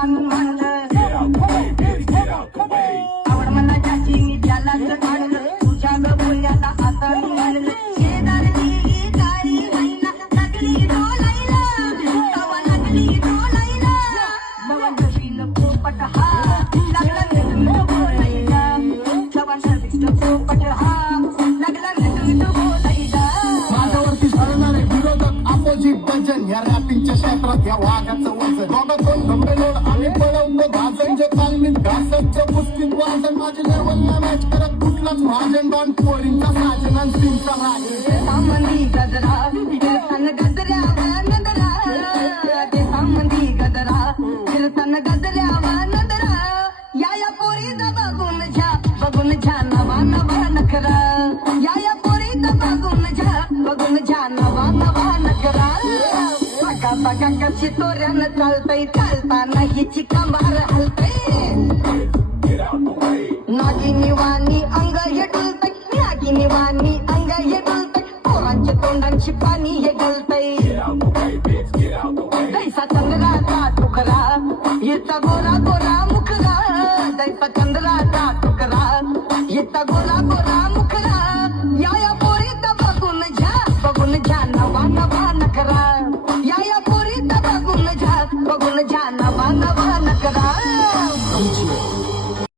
आणून म्हणलं आवड मला ज्याची मी त्यालाच काढलं तुझ्या ग बोलण्याला हाताळून म्हणलं शेजारची दारी महिना लागली डोलायला तवा लागली डोलायला बघा नशील पोपट हा लागला नटून बोलायला तवा नशील पोपट हा लागला नटून बोलायला माझ्यावरती झळणारे विरोधक अपोजिट भजन या रॅपिंगच्या क्षेत्रात या वाघाचं वजन दोघातून गंभीर आम्ही पळवतो भाजनचे तालमीत घासतचं पुस्तीत वाजन माझी लेवलला मॅच करत कुठलाच भाजन डॉन पोरींचा साजन आणि सिंगचा राजन सामंदी गजरा कीर्तन गजऱ्यावर नदरा ते सामंदी गजरा कीर्तन गजऱ्यावर नदरा या पोरीचा बघून झा नवा नवा नखरा या पोरीचा बघून झा नवा नवा नखरा बघा बघा कशी तोऱ्यानं चालतय चालताना हिची कंबार हलतय नागिनी वाणी अंग हे डुलतय नागिनी वाणी अंग हे डुलतय पोरांच्या तोंडांची पाणी हे गलतय दैसा चंद्राचा तुकरा हिचा गोरा गोरा मुखरा दैसा चंद्राचा तुकरा हिचा गोरा गोरा मुखरा या पोरीत बघून झा नवा नवा नखरा या पोरीत बघून झा नवा